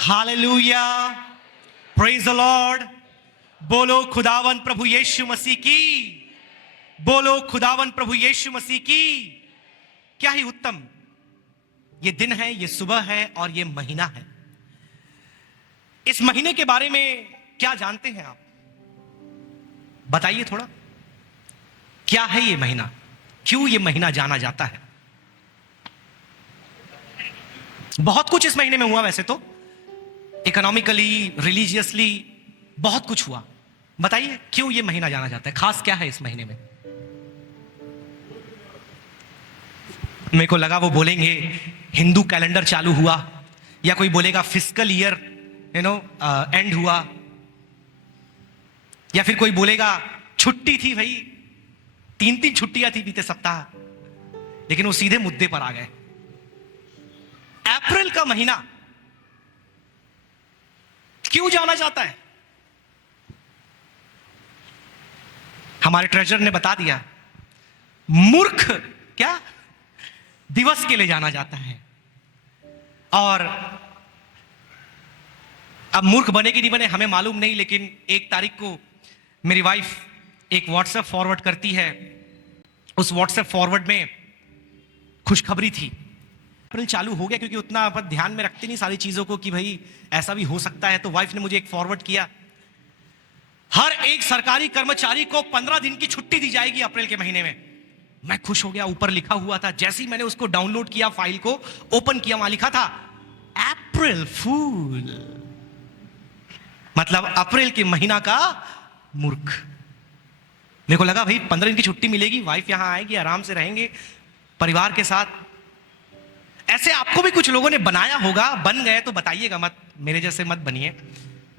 Hallelujah, praise the Lord. बोलो खुदावन प्रभु यीशु मसीह की, बोलो खुदावन प्रभु यीशु मसीह की। क्या ही उत्तम ये दिन है, ये सुबह है और ये महीना है। इस महीने के बारे में क्या जानते हैं आप? बताइए थोड़ा, क्या है ये महीना, क्यों ये महीना जाना जाता है? बहुत कुछ इस महीने में हुआ, वैसे तो इकोनॉमिकली, रिलीजियसली बहुत कुछ हुआ। बताइए क्यों ये महीना जाना जाता है, खास क्या है इस महीने में? मेरे को लगा वो बोलेंगे हिंदू कैलेंडर चालू हुआ, या कोई बोलेगा फिस्कल ईयर एंड हुआ, या फिर कोई बोलेगा छुट्टी थी भाई, 3 छुट्टियां थी बीते सप्ताह। लेकिन वो सीधे मुद्दे पर आ गए। अप्रैल का महीना क्यों जाना जाता है? हमारे ट्रेजर ने बता दिया, मूर्ख क्या दिवस के लिए जाना जाता है। और अब मूर्ख बने कि नहीं बने हमें मालूम नहीं, लेकिन 1 तारीख को मेरी वाइफ एक व्हाट्सएप फॉरवर्ड करती है। उस व्हाट्सएप फॉरवर्ड में खुशखबरी थी। अप्रैल चालू हो गया, क्योंकि उतना अपन ध्यान में रखते नहीं सारी चीजों को कि भाई ऐसा भी हो सकता है। तो वाइफ ने मुझे एक फॉरवर्ड किया, हर एक सरकारी कर्मचारी को 15 दिन की छुट्टी दी जाएगी अप्रैल के महीने में। मैं खुश हो गया, ऊपर लिखा हुआ था। जैसे ही मैंने उसको डाउनलोड किया, फाइल को ओपन किया, वहां लिखा था अप्रैल फूल, मतलब अप्रैल के महीना का मूर्ख। मेरे को लगा भाई 15 दिन की छुट्टी मिलेगी, वाइफ यहां आएगी, आराम से रहेंगे परिवार के साथ। ऐसे आपको भी कुछ लोगों ने बनाया होगा, बन गए तो बताइएगा मत, मेरे जैसे मत बनिए।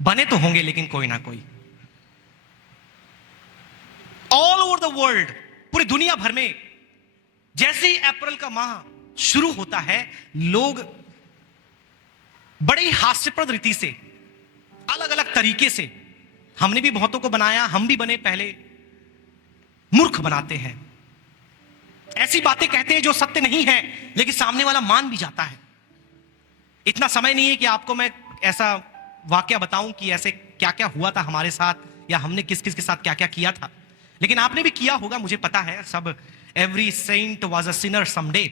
बने तो होंगे लेकिन कोई ना कोई। ऑल ओवर द वर्ल्ड, पूरी दुनिया भर में जैसे ही अप्रैल का माह शुरू होता है, लोग बड़े ही हास्यप्रद रीति से, अलग अलग तरीके से, हमने भी बहुतों को बनाया, हम भी बने पहले, मूर्ख बनाते हैं। ऐसी बातें कहते हैं जो सत्य नहीं है, लेकिन सामने वाला मान भी जाता है। इतना समय नहीं है कि आपको मैं ऐसा वाकया बताऊं कि ऐसे क्या क्या हुआ था हमारे साथ, या हमने किस किस के साथ क्या क्या किया था। लेकिन आपने भी किया होगा, मुझे पता है सब। Every saint was a sinner someday.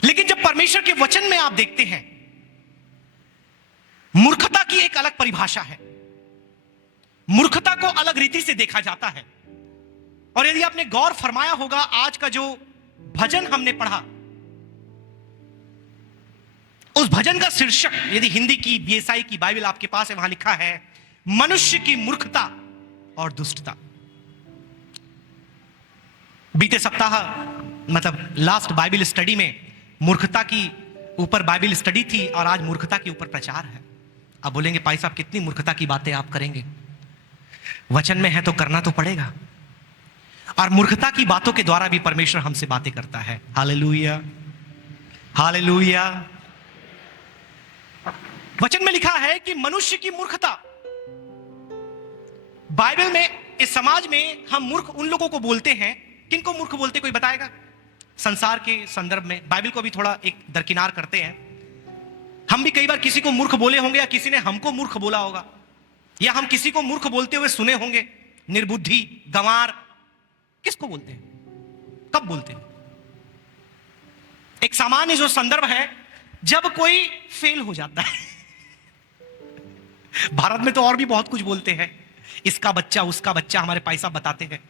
लेकिन जब परमेश्वर के वचन में आप देखते हैं, मूर्खता की एक अलग परिभाषा है। मूर्खता को अलग रीति से देखा जाता है। और यदि आपने गौर फरमाया होगा, आज का जो भजन हमने पढ़ा, उस भजन का शीर्षक, यदि हिंदी की बीएसआई की बाइबल आपके पास है, वहां लिखा है मनुष्य की मूर्खता और दुष्टता। बीते सप्ताह, मतलब लास्ट बाइबल स्टडी में मूर्खता की ऊपर बाइबल स्टडी थी, और आज मूर्खता के ऊपर प्रचार है। अब बोलेंगे भाई साहब कितनी मूर्खता की बातें आप करेंगे? वचन में है तो करना तो पड़ेगा। और मूर्खता की बातों के द्वारा भी परमेश्वर हमसे बातें करता है। Hallelujah, hallelujah. वचन में लिखा है कि मनुष्य की मूर्खता। बाइबल में, इस समाज में हम मूर्ख उन लोगों को बोलते हैं, किनको मूर्ख बोलते कोई बताएगा? संसार के संदर्भ में बाइबल को भी थोड़ा एक दरकिनार करते हैं। हम भी कई बार किसी को मूर्ख बोले होंगे, या किसी ने हमको मूर्ख बोला होगा, या हम किसी को मूर्ख बोलते हुए सुने होंगे। निर्बुद्धि, गंवार, किसको बोलते हैं, कब बोलते हैं? एक सामान्य जो संदर्भ है, जब कोई फेल हो जाता है। भारत में तो और भी बहुत कुछ बोलते हैं, इसका बच्चा, उसका बच्चा, हमारे भाई साहब बताते हैं।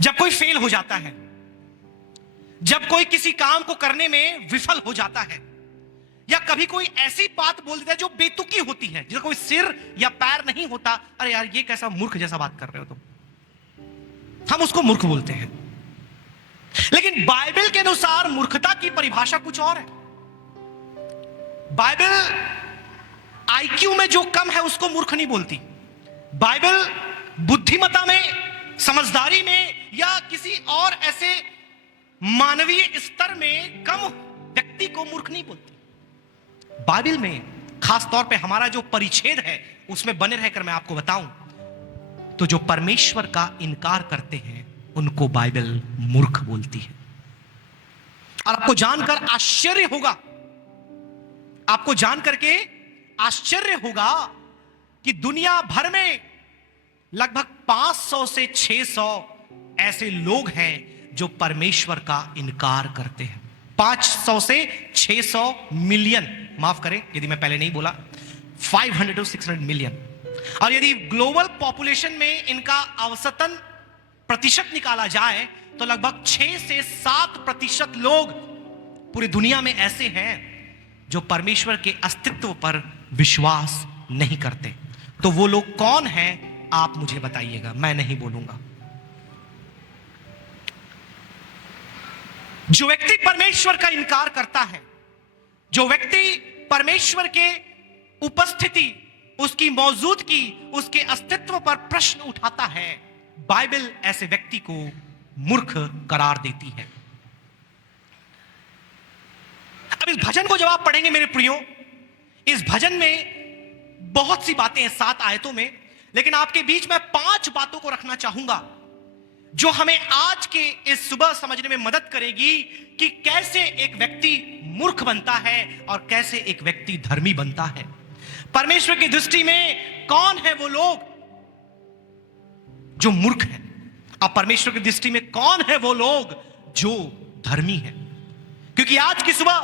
जब कोई फेल हो जाता है, जब कोई किसी काम को करने में विफल हो जाता है, या कभी कोई ऐसी बात बोल देता है जो बेतुकी होती है, जिसका कोई सिर या पैर नहीं होता, अरे यार ये कैसा मूर्ख जैसा बात कर रहे हो तुम, हम उसको मूर्ख बोलते हैं। लेकिन बाइबल के अनुसार मूर्खता की परिभाषा कुछ और है। बाइबल आईक्यू में जो कम है उसको मूर्ख नहीं बोलती। बाइबल बुद्धिमत्ता में, समझदारी में, या किसी और ऐसे मानवीय स्तर में कम व्यक्ति को मूर्ख नहीं बोलती। बाइबल में खास तौर पे हमारा जो परिच्छेद है, उसमें बने रहकर मैं आपको बताऊं तो जो परमेश्वर का इनकार करते हैं उनको बाइबल मूर्ख बोलती है। और आपको जानकर आश्चर्य होगा आपको जान करके आश्चर्य होगा कि दुनिया भर में लगभग 500 से 600 ऐसे लोग हैं जो परमेश्वर का इनकार करते हैं। 500 से 600 मिलियन, माफ करें यदि मैं पहले नहीं बोला, 500 to 600 मिलियन। और यदि ग्लोबल पॉपुलेशन में इनका औसतन प्रतिशत निकाला जाए तो लगभग 6 से 7% लोग पूरी दुनिया में ऐसे हैं जो परमेश्वर के अस्तित्व पर विश्वास नहीं करते। तो वो लोग कौन हैं आप मुझे बताइएगा, मैं नहीं बोलूंगा। जो व्यक्ति परमेश्वर का इनकार करता है, जो व्यक्ति परमेश्वर के उपस्थिति, उसकी मौजूदगी, उसके अस्तित्व पर प्रश्न उठाता है, बाइबल ऐसे व्यक्ति को मूर्ख करार देती है। अब इस भजन को जब आप पढ़ेंगे मेरे प्रियो, इस भजन में बहुत सी बातें हैं 7 आयतों में, लेकिन आपके बीच में 5 बातों को रखना चाहूंगा जो हमें आज के इस सुबह समझने में मदद करेगी कि कैसे एक व्यक्ति मूर्ख बनता है और कैसे एक व्यक्ति धर्मी बनता है। परमेश्वर की दृष्टि में कौन है वो लोग जो मूर्ख हैं, और परमेश्वर की दृष्टि में कौन है वो लोग जो धर्मी हैं। क्योंकि आज की सुबह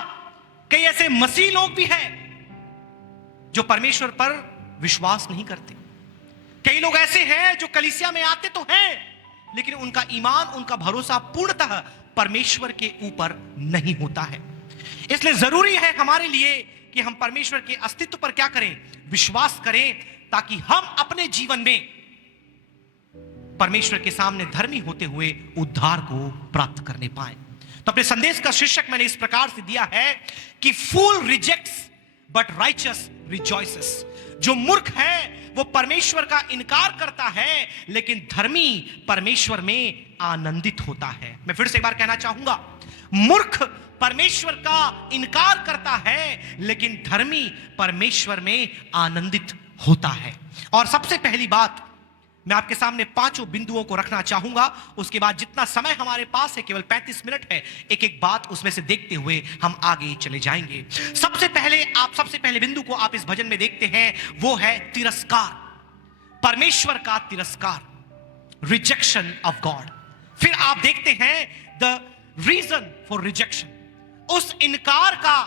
कई ऐसे मसीह लोग भी हैं जो परमेश्वर पर विश्वास नहीं करते। कई लोग ऐसे हैं जो कलीसिया में आते तो हैं, लेकिन उनका ईमान, उनका भरोसा पूर्णतः परमेश्वर के ऊपर नहीं होता है। इसलिए जरूरी है हमारे लिए कि हम परमेश्वर के अस्तित्व पर क्या करें, विश्वास करें, ताकि हम अपने जीवन में परमेश्वर के सामने धर्मी होते हुए उद्धार को प्राप्त करने पाए। तो अपने संदेश का शीर्षक मैंने इस प्रकार से दिया है कि फूल रिजेक्ट्स बट राइचस रिजॉइसेस। जो मूर्ख है वो परमेश्वर का इनकार करता है, लेकिन धर्मी परमेश्वर में आनंदित होता है। मैं फिर से एक बार कहना चाहूंगा, मूर्ख परमेश्वर का इनकार करता है, लेकिन धर्मी परमेश्वर में आनंदित होता है। और सबसे पहली बात, मैं आपके सामने 5 बिंदुओं को रखना चाहूंगा। उसके बाद जितना समय हमारे पास है, केवल 35 मिनट है, एक एक बात उसमें से देखते हुए हम आगे चले जाएंगे। सबसे पहले बिंदु को आप इस भजन में देखते हैं, वो है तिरस्कार, परमेश्वर का तिरस्कार, रिजेक्शन ऑफ गॉड। फिर आप देखते हैं द रीजन फॉर रिजेक्शन, उस इनकार का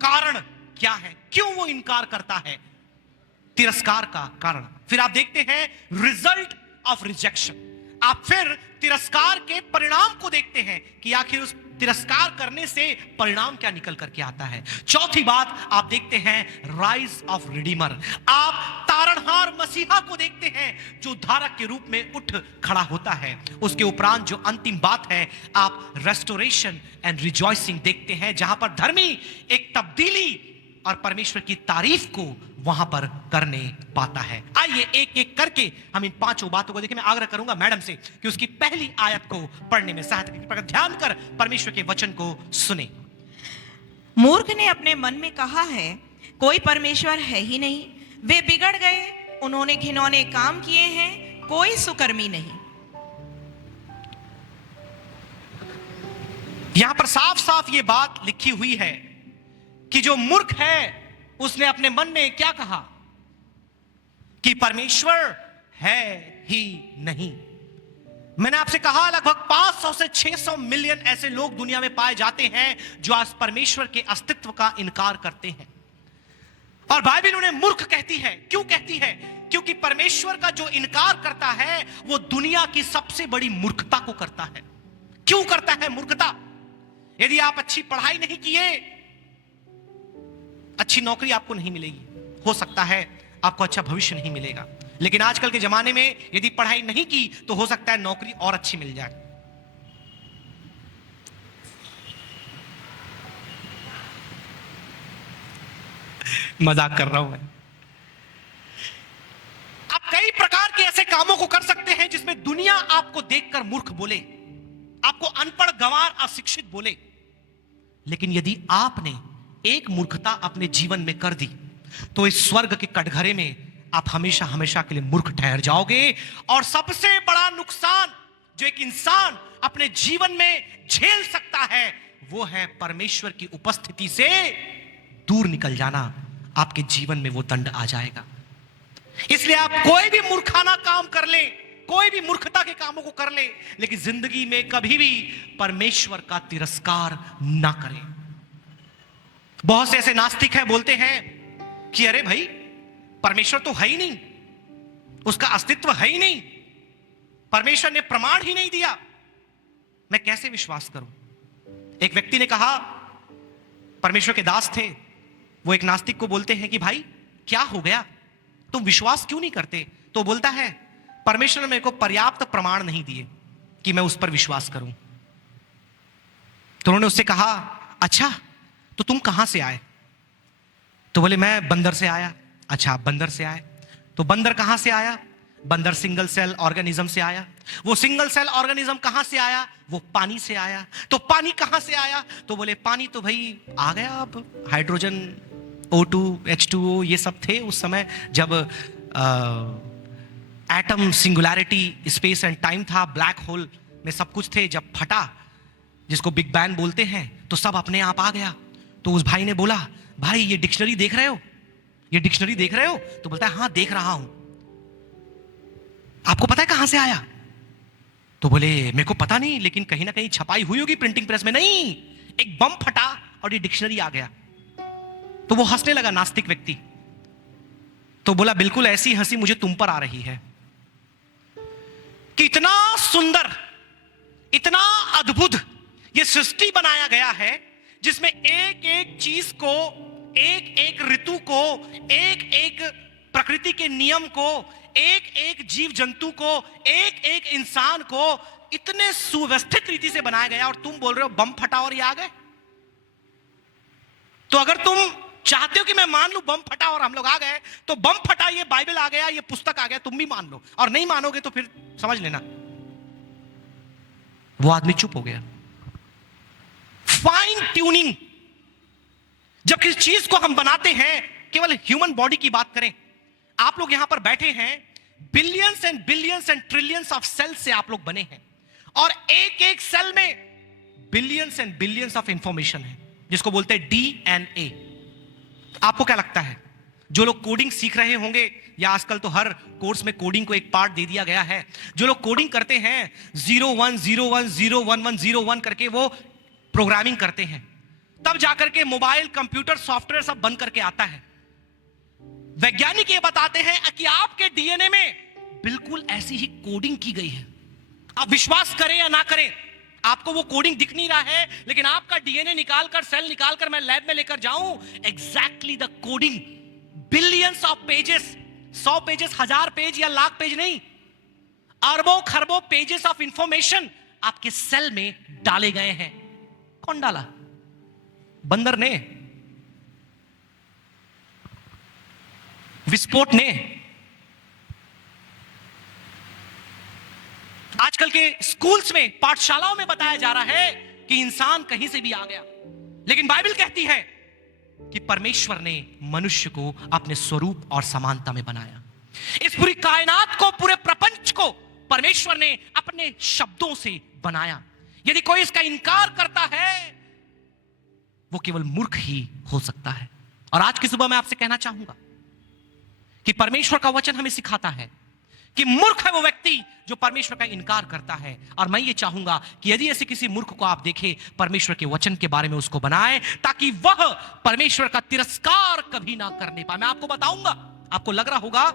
कारण क्या है, क्यों वो इनकार करता है, तिरस्कार का कारण। फिर आप देखते हैं रिजल्ट ऑफ रिजेक्शन। आप फिर तिरस्कार के परिणाम को देखते हैं कि आखिर उस तिरस्कार करने से परिणाम क्या निकल करके आता है। चौथी बात आप देखते हैं राइज ऑफ रिडीमर। आप तारणहार मसीहा को देखते हैं जो धारक के रूप में उठ खड़ा होता है। उसके उपरांत जो अंतिम बात है, आप रेस्टोरेशन एंड रिजॉइसिंग देखते हैं, जहां पर धर्मी एक तब्दीली और परमेश्वर की तारीफ को वहां पर करने पाता है। आइए एक एक करके हम इन 5 बातों को देखें। मैं आग्रह करूंगा मैडम से कि उसकी पहली आयत को पढ़ने में सहायता करें। ध्यान कर परमेश्वर के वचन को सुने। मूर्ख ने अपने मन में कहा है, कोई परमेश्वर है ही नहीं। वे बिगड़ गए, उन्होंने घिनौने काम किए हैं, कोई सुकर्मी नहीं। यहां पर साफ साफ ये बात लिखी हुई है कि जो मूर्ख है उसने अपने मन में क्या कहा कि परमेश्वर है ही नहीं। मैंने आपसे कहा लगभग 500 से 600 मिलियन ऐसे लोग दुनिया में पाए जाते हैं जो आज परमेश्वर के अस्तित्व का इनकार करते हैं। और बाइबल उन्हें मूर्ख कहती है। क्यों कहती है? क्योंकि परमेश्वर का जो इनकार करता है वो दुनिया की सबसे बड़ी मूर्खता को करता है। क्यों करता है मूर्खता? यदि आप अच्छी पढ़ाई नहीं किए, अच्छी नौकरी आपको नहीं मिलेगी, हो सकता है आपको अच्छा भविष्य नहीं मिलेगा। लेकिन आजकल के जमाने में यदि पढ़ाई नहीं की तो हो सकता है नौकरी और अच्छी मिल जाए। मजाक कर रहा हूं मैं। आप कई प्रकार के ऐसे कामों को कर सकते हैं जिसमें दुनिया आपको देखकर मूर्ख बोले, आपको अनपढ़, गंवार, अशिक्षित बोले। लेकिन यदि आपने एक मूर्खता अपने जीवन में कर दी तो इस स्वर्ग के कटघरे में आप हमेशा हमेशा के लिए मूर्ख ठहर जाओगे। और सबसे बड़ा नुकसान जो एक इंसान अपने जीवन में झेल सकता है वो है परमेश्वर की उपस्थिति से दूर निकल जाना, आपके जीवन में वो दंड आ जाएगा। इसलिए आप कोई भी मूर्खाना काम कर ले, कोई भी मूर्खता के कामों को कर ले, लेकिन जिंदगी में कभी भी परमेश्वर का तिरस्कार ना करें। बहुत से ऐसे नास्तिक हैं, बोलते हैं कि अरे भाई परमेश्वर तो है ही नहीं, उसका अस्तित्व है ही नहीं, परमेश्वर ने प्रमाण ही नहीं दिया, मैं कैसे विश्वास करूं। एक व्यक्ति ने कहा, परमेश्वर के दास थे, वो एक नास्तिक को बोलते हैं कि भाई क्या हो गया, तुम विश्वास क्यों नहीं करते। तो बोलता है, परमेश्वर ने मेरे को पर्याप्त प्रमाण नहीं दिए कि मैं उस पर विश्वास करूं। तो उन्होंने उससे कहा, अच्छा तो तुम कहां से आए। तो बोले, मैं बंदर से आया। अच्छा, बंदर से आए, तो बंदर कहां से आया। बंदर सिंगल सेल ऑर्गेनिज्म से आया। वो सिंगल सेल ऑर्गेनिज्म कहां से आया, वो पानी से आया। तो पानी कहां से आया, तो बोले पानी तो भाई आ गया, अब हाइड्रोजन O2 H2O ये सब थे उस समय जब atom singularity space and time था, ब्लैक होल में सब कुछ थे। जब फटा, जिसको बिग बैंग बोलते हैं, तो सब अपने आप आ गया। तो उस भाई ने बोला, भाई ये डिक्शनरी देख रहे हो, ये डिक्शनरी देख रहे हो। तो बोलता है, हाँ देख रहा हूं। आपको पता है कहां से आया। तो बोले, मेरे को पता नहीं, लेकिन कहीं ना कहीं छपाई हुई होगी प्रिंटिंग प्रेस में। नहीं, एक बम फटा और ये डिक्शनरी आ गया। तो वो हंसने लगा नास्तिक व्यक्ति। तो बोला, बिल्कुल ऐसी हंसी मुझे तुम पर आ रही है कि इतना सुंदर, इतना अद्भुत ये सृष्टि बनाया गया है, जिसमें एक एक चीज को, एक एक ऋतु को, एक एक प्रकृति के नियम को, एक एक जीव जंतु को, एक एक इंसान को इतने सुव्यवस्थित रीति से बनाया गया, और तुम बोल रहे हो बम फटा और ये आ गए। तो अगर तुम चाहते हो कि मैं मान लूं बम फटा और हम लोग आ गए, तो बम फटा, ये बाइबल आ गया, ये पुस्तक आ गया, तुम भी मान लो। और नहीं मानोगे तो फिर समझ लेना। वो आदमी चुप हो गया। फाइन ट्यूनिंग, जब किसी चीज को हम बनाते हैं, केवल ह्यूमन बॉडी की बात करें, आप लोग यहां पर बैठे हैं, billions and trillions of cells से आप लोग बने हैं, और एक एक सेल में billions and billions of information है, जिसको बोलते हैं DNA। आपको क्या लगता है, जो लोग कोडिंग सीख रहे होंगे, या आजकल तो हर कोर्स में कोडिंग को एक पार्ट दे दिया गया है, जो लोग कोडिंग करते हैं 0101011101 करके वो प्रोग्रामिंग करते हैं, तब जाकर के मोबाइल, कंप्यूटर, सॉफ्टवेयर सब बन करके आता है। वैज्ञानिक ये बताते हैं कि आपके DNA में बिल्कुल ऐसी ही कोडिंग की गई है। आप विश्वास करें या ना करें, आपको वो कोडिंग दिख नहीं रहा है, लेकिन आपका DNA निकालकर, सेल निकालकर मैं लैब में लेकर जाऊं, exactly the coding, billions of pages, 100 pages, 1000 page या लाख पेज नहीं, अरबों खरबों पेजेस ऑफ इंफॉर्मेशन आपके सेल में डाले गए हैं। कौन डाला? बंदर ने, विस्फोट ने। आजकल के स्कूल्स में, पाठशालाओं में बताया जा रहा है कि इंसान कहीं से भी आ गया, लेकिन बाइबल कहती है कि परमेश्वर ने मनुष्य को अपने स्वरूप और समानता में बनाया। इस पूरी कायनात को, पूरे प्रपंच को परमेश्वर ने अपने शब्दों से बनाया। यदि कोई इसका इनकार करता है, वो केवल मूर्ख ही हो सकता है। और आज की सुबह मैं आपसे कहना चाहूंगा कि परमेश्वर का वचन हमें सिखाता है कि मूर्ख है वो व्यक्ति जो परमेश्वर का इनकार करता है। और मैं ये चाहूंगा कि यदि ऐसे किसी मूर्ख को आप देखें, परमेश्वर के वचन के बारे में उसको बनाएं, ताकि वह परमेश्वर का तिरस्कार कभी ना करने पाए। मैं आपको बताऊंगा, आपको लग रहा होगा,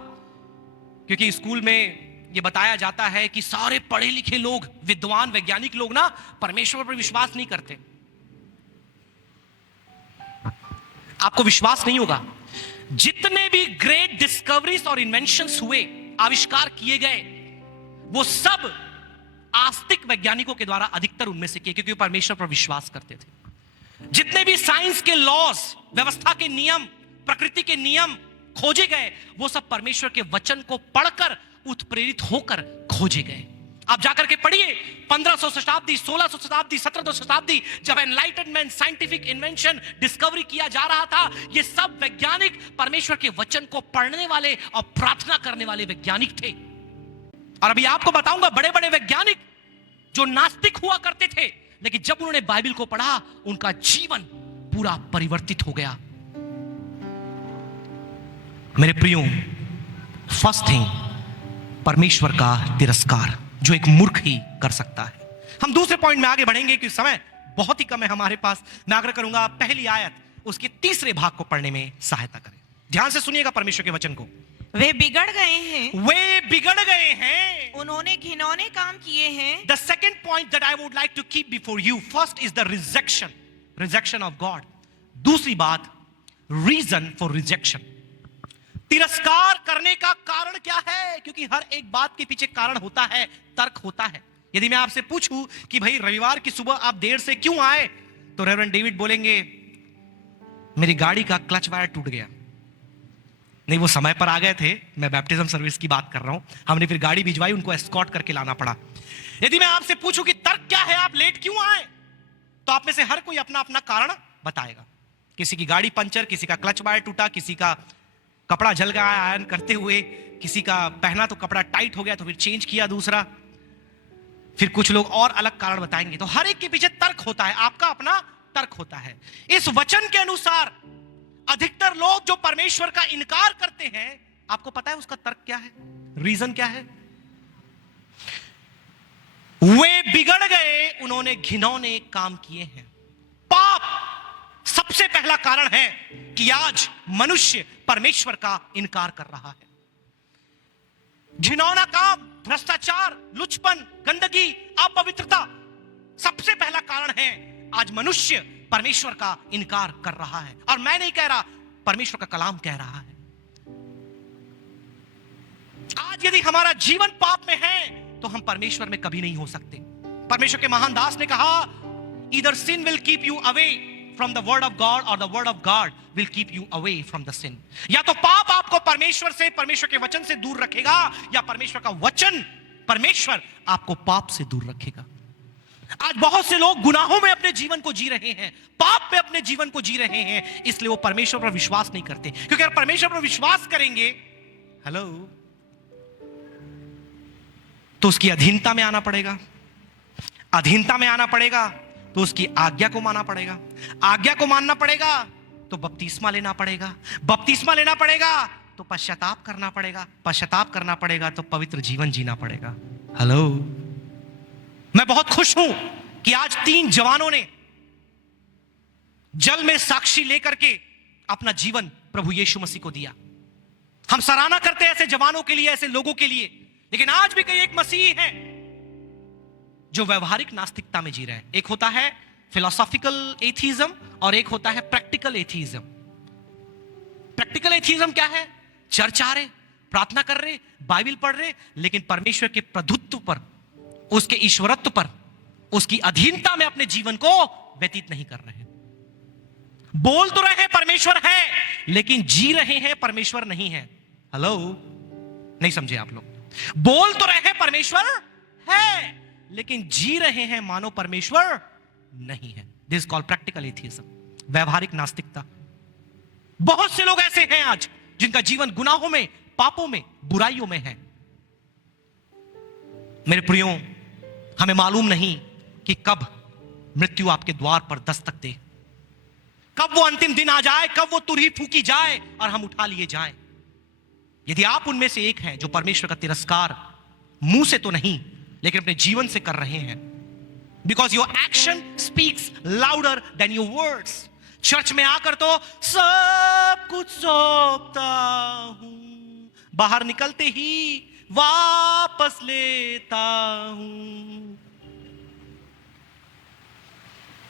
क्योंकि स्कूल में ये बताया जाता है कि सारे पढ़े लिखे लोग, विद्वान, वैज्ञानिक लोग ना परमेश्वर पर विश्वास नहीं करते। आपको विश्वास नहीं होगा, जितने भी ग्रेट डिस्कवरीज और इन्वेंशंस हुए, आविष्कार किए गए, वो सब आस्तिक वैज्ञानिकों के द्वारा अधिकतर उनमें से किए, क्योंकि परमेश्वर पर विश्वास करते थे। जितने भी साइंस के लॉज, व्यवस्था के नियम, प्रकृति के नियम खोजे गए, वो सब परमेश्वर के वचन को पढ़कर उत्प्रेरित होकर खोजे गए। आप जाकर के पढ़िए, 1500 शताब्दी, 1600 शताब्दी, 1700 शताब्दी, जब एनलाइटनमेंट, साइंटिफिक इन्वेंशन, डिस्कवरी किया जा रहा था, ये सब वैज्ञानिक परमेश्वर के वचन को पढ़ने वाले और प्रार्थना करने वाले वैज्ञानिक थे। और अभी आपको बताऊंगा, बड़े बड़े वैज्ञानिक जो नास्तिक हुआ करते थे, लेकिन जब उन्होंने बाइबल को पढ़ा, उनका जीवन पूरा परिवर्तित हो गया। मेरे प्रियो, फर्स्ट थिंग, परमेश्वर का तिरस्कार, जो एक मूर्ख ही कर सकता है। हम दूसरे पॉइंट में आगे बढ़ेंगे क्योंकि समय बहुत ही कम है हमारे पास। मैं आग्रह करूंगा पहली आयत उसके तीसरे भाग को पढ़ने में सहायता करें। ध्यान से सुनिएगा परमेश्वर के वचन को। वे बिगड़ गए हैं, वे बिगड़ गए हैं, उन्होंने घिनौने काम किए हैं। The second point that I would like to keep before you, first is the rejection of God. दूसरी बात, reason for rejection. तिरस्कार करने का कारण क्या है? क्योंकि हर एक बात के पीछे कारण होता है, तर्क होता है। यदि मैं आपसे पूछूं कि भाई रविवार की सुबह आप देर से क्यों आए, तो रेवरेंड डेविड बोलेंगे मेरी गाड़ी का क्लच वायर टूट गया। नहीं, वो समय पर आ गए थे, मैं बैप्टिज्म सर्विस की बात कर रहा हूं, हमने फिर गाड़ी भिजवाई, उनको एस्कॉर्ट करके लाना पड़ा। यदि मैं आपसे पूछूं कि तर्क क्या है, आप लेट क्यों आए, तो आप में से हर कोई अपना अपना कारण बताएगा। किसी की गाड़ी पंचर, किसी का क्लच वायर टूटा, किसी का कपड़ा जल गया आयरन करते हुए, किसी का पहना तो कपड़ा टाइट हो गया तो फिर चेंज किया दूसरा, फिर कुछ लोग और अलग कारण बताएंगे। तो हर एक के पीछे तर्क होता है, आपका अपना तर्क होता है। इस वचन के अनुसार अधिकतर लोग जो परमेश्वर का इनकार करते हैं, आपको पता है उसका तर्क क्या है, रीजन क्या है? वे बिगड़ गए, उन्होंने घिनौने काम किए हैं। पाप सबसे पहला कारण है कि आज मनुष्य परमेश्वर का इनकार कर रहा है। घिनौना काम, भ्रष्टाचार, लुचपन, गंदगी, अपवित्रता सबसे पहला कारण है आज मनुष्य परमेश्वर का इनकार कर रहा है। और मैं नहीं कह रहा, परमेश्वर का कलाम कह रहा है। आज यदि हमारा जीवन पाप में है तो हम परमेश्वर में कभी नहीं हो सकते। परमेश्वर के महान दास ने कहा, either sin will keep you away from the word of God or the word of God will keep you away from the sin. या तो पाप आपको परमेश्वर से, परमेश्वर के वचन से दूर रखेगा, या परमेश्वर का वचन, परमेश्वर आपको पाप से दूर रखेगा। आज बहुत से लोग गुनाहों में अपने जीवन को जी रहे हैं, पाप में अपने जीवन को जी रहे हैं, इसलिए वो परमेश्वर पर विश्वास नहीं करते। क्योंकि अगर परमेश्वर पर विश्वास करेंगे, हेलो, तो उसकी अधीनता में आना पड़ेगा। अधीनता में आना पड़ेगा तो उसकी आज्ञा को मानना पड़ेगा। आज्ञा को मानना पड़ेगा तो बपतिस्मा लेना पड़ेगा। बपतिस्मा लेना पड़ेगा तो पश्चाताप करना पड़ेगा। पश्चाताप करना पड़ेगा तो पवित्र जीवन जीना पड़ेगा। हेलो, मैं बहुत खुश हूं कि आज 3 जवानों ने जल में साक्षी लेकर के अपना जीवन प्रभु यीशु मसीह को दिया। हम सराहना करते हैं ऐसे जवानों के लिए, ऐसे लोगों के लिए। लेकिन आज भी कई एक मसीही हैं जो व्यवहारिक नास्तिकता में जी रहे हैं। एक होता है फिलोसॉफिकल एथीज्म और एक होता है प्रैक्टिकल एथीज्म। प्रैक्टिकल एथीज्म क्या है? चर्च आ रहे, प्रार्थना कर रहे, बाइबल पढ़ रहे, लेकिन परमेश्वर के प्रभुत्व पर, उसके ईश्वरत्व पर, उसकी अधीनता में अपने जीवन को व्यतीत नहीं कर रहे। बोल तो रहे हैं परमेश्वर है, लेकिन जी रहे हैं परमेश्वर नहीं है। हेलो, नहीं समझे आप लोग? बोल तो रहे हैं परमेश्वर है, लेकिन जी रहे हैं मानो परमेश्वर नहीं है। दिस कॉल्ड प्रैक्टिकल एथीइज्म, व्यवहारिक नास्तिकता। बहुत से लोग ऐसे हैं आज जिनका जीवन गुनाहों में, पापों में, बुराइयों में है। मेरे प्रियो, हमें मालूम नहीं कि कब मृत्यु आपके द्वार पर दस्तक दे, कब वो अंतिम दिन आ जाए, कब वो तुरही फूकी जाए और हम उठा लिए जाएं। यदि आप उनमें से एक हैं जो परमेश्वर का तिरस्कार मुंह से तो नहीं लेकिन अपने जीवन से कर रहे हैं, because your action speaks louder than your words. Church में आकर तो सब कुछ सौंपता हूं, बाहर निकलते ही वापस लेता हूं।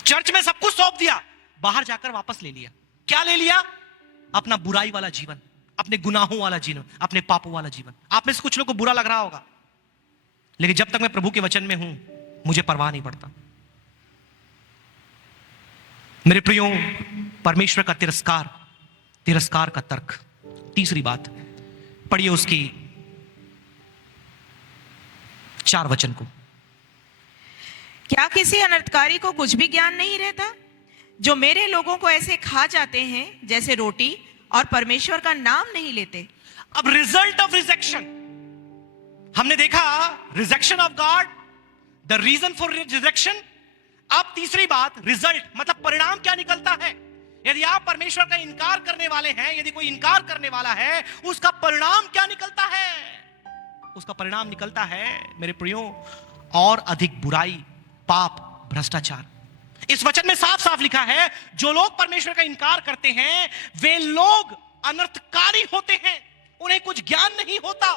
चर्च में सब कुछ सौंप दिया, बाहर जाकर वापस ले लिया। क्या ले लिया? अपना बुराई वाला जीवन, अपने गुनाहों वाला जीवन, अपने पापों वाला जीवन। आप में से कुछ लोगों को बुरा लग रहा होगा, लेकिन जब तक मैं प्रभु के वचन में हूं, मुझे परवाह नहीं पड़ता। मेरे प्रियो, परमेश्वर का तिरस्कार, तिरस्कार का तर्क। तीसरी बात पढ़िए उसकी 4 वचन को। क्या किसी अनर्थकारी को कुछ भी ज्ञान नहीं रहता, जो मेरे लोगों को ऐसे खा जाते हैं जैसे रोटी, और परमेश्वर का नाम नहीं लेते। अब रिजल्ट ऑफ रिजेक्शन हमने देखा, rejection of God, the reason for rejection. अब तीसरी बात, रिजल्ट मतलब परिणाम क्या निकलता है। यदि आप परमेश्वर का इनकार करने वाले हैं, यदि कोई इनकार करने वाला है, उसका परिणाम क्या निकलता है? उसका परिणाम निकलता है मेरे प्रियो, और अधिक बुराई, पाप, भ्रष्टाचार। इस वचन में साफ साफ लिखा है, जो लोग परमेश्वर का इनकार करते हैं वे लोग अनर्थकारी होते हैं। उन्हें कुछ ज्ञान नहीं होता,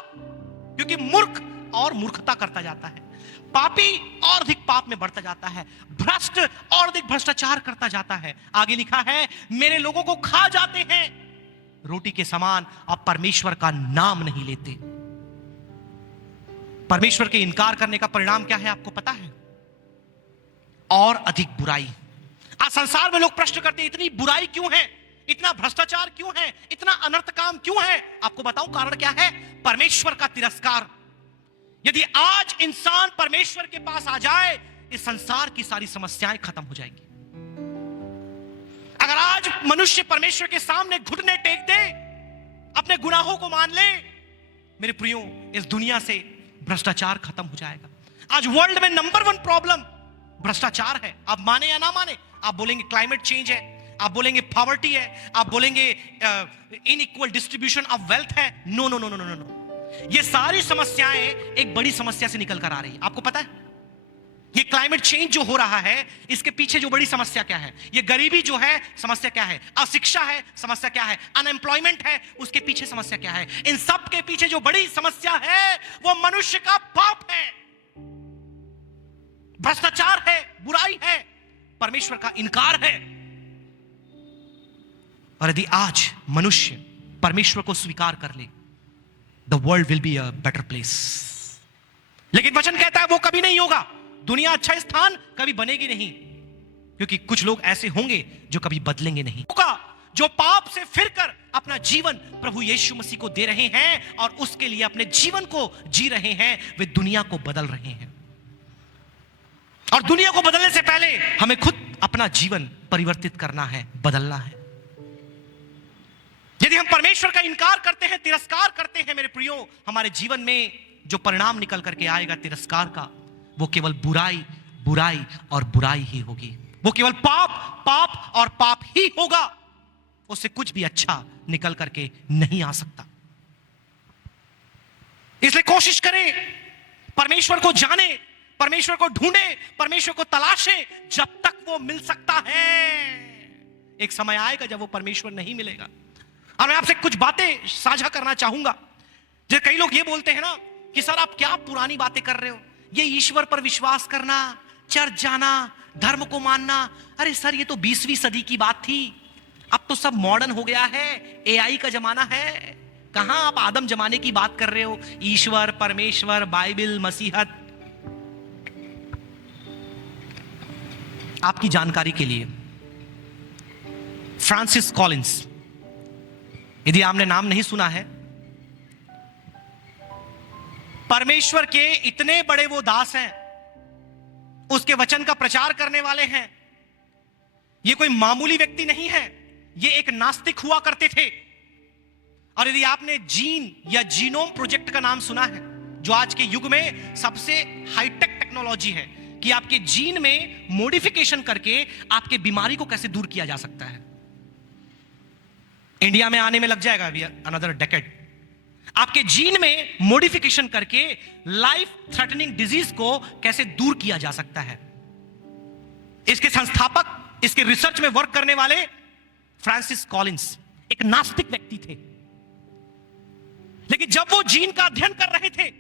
क्योंकि मूर्ख और मूर्खता करता जाता है, पापी और अधिक पाप में बढ़ता जाता है, भ्रष्ट और अधिक भ्रष्टाचार करता जाता है। आगे लिखा है, मेरे लोगों को खा जाते हैं रोटी के समान, अब परमेश्वर का नाम नहीं लेते। परमेश्वर के इनकार करने का परिणाम क्या है आपको पता है? और अधिक बुराई। आज संसार में लोग प्रश्न करते हैं, इतनी बुराई क्यों है, इतना भ्रष्टाचार क्यों है, इतना अनर्थ काम क्यों है? आपको बताऊं कारण क्या है? परमेश्वर का तिरस्कार। यदि आज इंसान परमेश्वर के पास आ जाए, इस संसार की सारी समस्याएं खत्म हो जाएंगी। अगर आज मनुष्य परमेश्वर के सामने घुटने टेक दे, अपने गुनाहों को मान ले, मेरे प्रियो, इस दुनिया से भ्रष्टाचार खत्म हो जाएगा। आज वर्ल्ड में नंबर 1 प्रॉब्लम भ्रष्टाचार है। आप माने या ना माने, आप बोलेंगे क्लाइमेट चेंज है, आप बोलेंगे पॉवर्टी है, आप बोलेंगे इनइक्वल डिस्ट्रीब्यूशन ऑफ वेल्थ है। No no no no no no, ये सारी समस्याएं एक बड़ी समस्या से निकल कर आ रही है। आपको पता है ये क्लाइमेट चेंज जो हो रहा है, इसके पीछे जो बड़ी समस्या क्या है? ये गरीबी जो है, समस्या क्या है? अशिक्षा है, समस्या क्या है? अनएम्प्लॉयमेंट है, उसके पीछे समस्या क्या है? इन सब के पीछे जो बड़ी समस्या है वो मनुष्य का पाप है, भ्रष्टाचार है, बुराई है, परमेश्वर का इनकार है। और यदि आज मनुष्य परमेश्वर को स्वीकार कर ले, the world will be a better place. लेकिन वचन कहता है वो कभी नहीं होगा। दुनिया अच्छा स्थान कभी बनेगी नहीं, क्योंकि कुछ लोग ऐसे होंगे जो कभी बदलेंगे नहीं। जो पाप से फिरकर अपना जीवन प्रभु यीशु मसीह को दे रहे हैं और उसके लिए अपने जीवन को जी रहे हैं, वे दुनिया को बदल रहे हैं। और दुनिया को बदलने से पहले हमें खुद अपना जीवन परिवर्तित करना है, बदलना है। यदि हम परमेश्वर का इनकार करते हैं, तिरस्कार करते हैं, मेरे प्रियो, हमारे जीवन में जो परिणाम निकल करके आएगा तिरस्कार का, वो केवल बुराई, बुराई और बुराई ही होगी। वो केवल पाप, पाप और पाप ही होगा। उससे कुछ भी अच्छा निकल करके नहीं आ सकता। इसलिए कोशिश करें, परमेश्वर को जाने, परमेश्वर को ढूंढे, परमेश्वर को तलाशे जब तक वो मिल सकता है। एक समय आएगा जब वो परमेश्वर नहीं मिलेगा। और मैं आपसे कुछ बातें साझा करना चाहूंगा। जो कई लोग ये बोलते हैं ना कि सर आप क्या पुरानी बातें कर रहे हो, ये ईश्वर पर विश्वास करना, चर्च जाना, धर्म को मानना, अरे सर ये तो 20वीं सदी की बात थी, अब तो सब मॉडर्न हो गया है, एआई का जमाना है। कहां आप आदम जमाने की बात कर रहे हो? ईश्वर, परमेश्वर, बाइबल, मसीहत। आपकी जानकारी के लिए, फ्रांसिस कॉलिंस, यदि आपने नाम नहीं सुना है, परमेश्वर के इतने बड़े वो दास हैं, उसके वचन का प्रचार करने वाले हैं। ये कोई मामूली व्यक्ति नहीं है, ये एक नास्तिक हुआ करते थे। और यदि आपने जीन या जीनोम प्रोजेक्ट का नाम सुना है, जो आज के युग में सबसे हाईटेक टेक्नोलॉजी है कि आपके जीन में मॉडिफिकेशन करके आपके बीमारी को कैसे दूर किया जा सकता है। इंडिया में आने में लग जाएगा अभी अनदर डेकेड। आपके जीन में मॉडिफिकेशन करके लाइफ थ्रेटनिंग डिजीज को कैसे दूर किया जा सकता है। इसके संस्थापक, इसके रिसर्च में वर्क करने वाले फ्रांसिस कॉलिंस एक नास्तिक व्यक्ति थे। लेकिन जब वो जीन का अध्ययन कर रहे थे,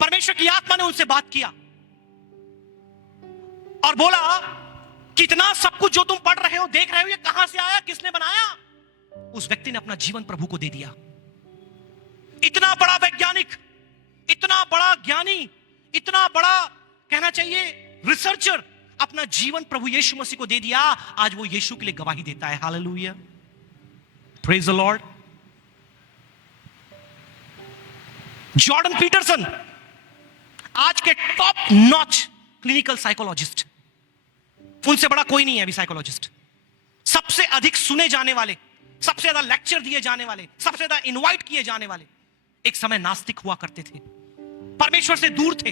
परमेश्वर की आत्मा ने उनसे बात किया और बोला, कितना सब कुछ जो तुम पढ़ रहे हो, देख रहे हो, ये कहां से आया, किसने बनाया? उस व्यक्ति ने अपना जीवन प्रभु को दे दिया। इतना बड़ा वैज्ञानिक, इतना बड़ा ज्ञानी, इतना बड़ा कहना चाहिए रिसर्चर, अपना जीवन प्रभु यीशु मसीह को दे दिया। आज वो यीशु के लिए गवाही देता है। Hallelujah, praise the Lord. Jordan Peterson आज के टॉप नॉच क्लिनिकल साइकोलॉजिस्ट, उनसे बड़ा कोई नहीं है अभी साइकोलॉजिस्ट। सबसे अधिक सुने जाने वाले, सबसे ज्यादा लेक्चर दिए जाने वाले, सबसे ज्यादा इनवाइट किए जाने वाले, एक समय नास्तिक हुआ करते थे, परमेश्वर से दूर थे,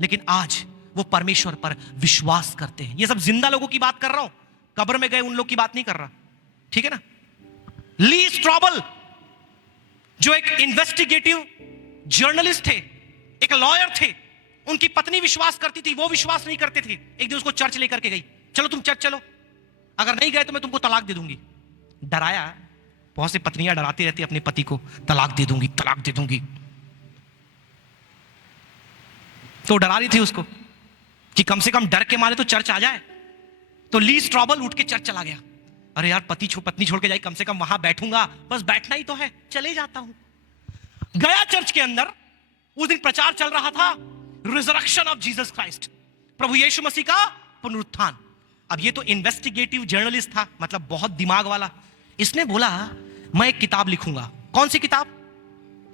लेकिन आज वो परमेश्वर पर विश्वास करते हैं। ये सब जिंदा लोगों की बात कर रहा हूं, कब्र में गए उन लोग की बात नहीं कर रहा, ठीक है ना। ली स्ट्रॉबल जो एक इन्वेस्टिगेटिव जर्नलिस्ट थे, एक लॉयर थे, उनकी पत्नी विश्वास करती थी, वो विश्वास नहीं करते थे। एक दिन उसको चर्च लेकर के गई, चलो तुम चर्च चलो, अगर नहीं गए तो मैं तुमको तलाक दे दूंगी। डराया, बहुत सी पत्नियां डराती रहती अपने पति को, तलाक दे दूंगी, तलाक दे दूंगी। तो डरा रही थी उसको कि कम से कम डर के मारे तो चर्च आ जाए। तो ली स्ट्रॉबल उठ के चर्च चला गया। अरे यार, पत्नी छोड़ के जाए, कम से कम वहां बैठूंगा, बस बैठना ही तो है, चले जाता हूं। गया चर्च के अंदर, उस दिन प्रचार चल रहा था रिजरेक्शन ऑफ जीसस क्राइस्ट, प्रभु यीशु मसीह का पुनरुत्थान। अब ये तो इन्वेस्टिगेटिव जर्नलिस्ट था, मतलब बहुत दिमाग वाला। इसने बोला मैं एक किताब लिखूंगा। कौन सी किताब?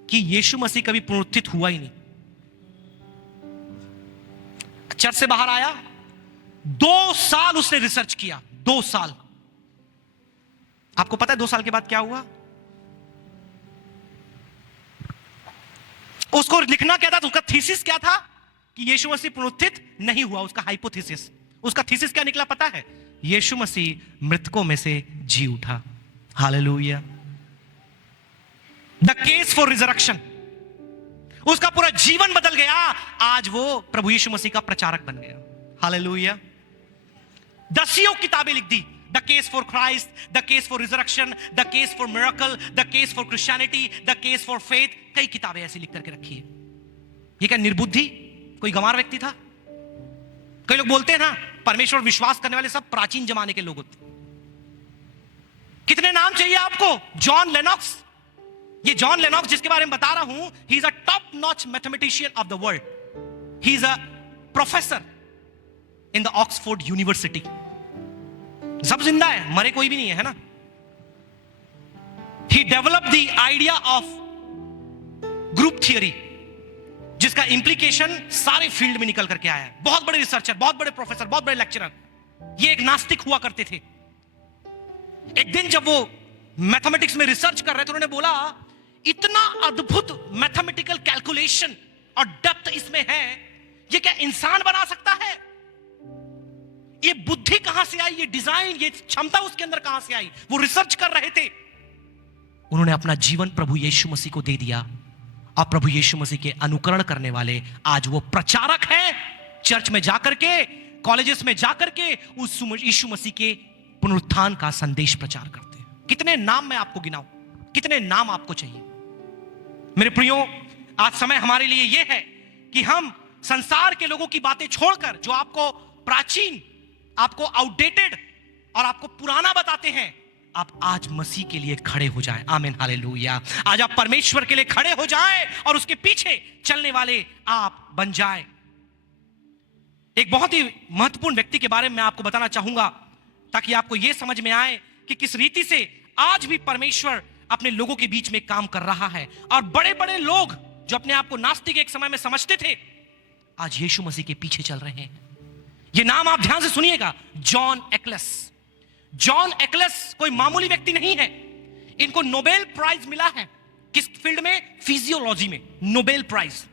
कि यीशु मसीह कभी पुनरुत्थित हुआ ही नहीं। चर्च से बाहर आया, 2 साल उसने रिसर्च किया, 2 साल। आपको पता है 2 साल के बाद क्या हुआ? उसको लिखना क्या था, उसका थीसिस क्या था? कि यीशु मसीह पुनरुत्थित नहीं हुआ, उसका हाइपोथेसिस। उसका थीसिस क्या निकला पता है? यीशु मसीह मृतकों में से जी उठा। Hallelujah. The case for resurrection. उसका पूरा जीवन बदल गया। आज वो प्रभु यीशु मसीह का प्रचारक बन गया। हालेलुया। 10 किताबें लिख दी। The case for Christ, the case for resurrection, the case for miracle, the case for Christianity, the case for faith. कई किताबें ऐसी लिख करके रखी है। ये क्या निर्बुद्धि, कोई गंवार व्यक्ति था? कई लोग बोलते हैं ना, परमेश्वर विश्वास करने वाले सब प्राचीन जमाने के लोग होते। कितने नाम चाहिए आपको? John Lennox. ये जॉन लेनॉक्स जिसके बारे में बता रहा हूं, he is a top notch mathematician of the world. He is a professor in the Oxford University. सब जिंदा है, मरे कोई भी नहीं है ना। He developed the idea of group theory, जिसका इंप्लीकेशन सारे फील्ड में निकल करके आया है। बहुत बड़े रिसर्चर, बहुत बड़े प्रोफेसर, बहुत बड़े लेक्चरर। ये एक नास्तिक हुआ करते थे। एक दिन जब वो मैथमेटिक्स में रिसर्च कर रहे थे, उन्होंने बोला इतना अद्भुत मैथमेटिकल कैलकुलेशन और डेप्थ इसमें है, ये क्या इंसान बना सकता है? ये बुद्धि कहां से आई? ये डिजाइन, ये क्षमता उसके अंदर कहां से आई? वो रिसर्च कर रहे थे। उन्होंने अपना जीवन प्रभु यीशु मसीह को दे दिया और प्रभु यीशु मसीह के अनुकरण करने वाले आज वो प्रचारक हैं। चर्च में जाकर के, कॉलेजेस में जाकर के उस यीशु मसीह के पुनरुत्थान का संदेश प्रचार करते हैं। कितने नाम मैं आपको गिनाऊं? कितने नाम आपको चाहिए? मेरे प्रियो, आज समय हमारे लिए यह है कि हम संसार के लोगों की बातें छोड़कर, जो आपको प्राचीन, आपको आउटडेटेड और आपको पुराना बताते हैं, आप आज मसीह के लिए खड़े हो जाएं। आमीन, हालेलुया। आज आप परमेश्वर के लिए खड़े हो जाएं और उसके पीछे चलने वाले आप बन जाएं। एक बहुत ही महत्वपूर्ण व्यक्ति के बारे में मैं आपको बताना चाहूंगा, ताकि आपको यह समझ में आए कि किस रीति से आज भी परमेश्वर अपने लोगों के बीच में काम कर रहा है। और बड़े बड़े लोग जो अपने आप को नास्तिक एक समय में समझते थे, आज यीशु मसीह के पीछे चल रहे हैं। ये नाम आप ध्यान से सुनिएगा, जॉन एक्लेस। जॉन एक्लेस कोई मामूली व्यक्ति नहीं है। इनको नोबेल प्राइज मिला है। किस फील्ड में? फिजियोलॉजी में नोबेल प्राइज।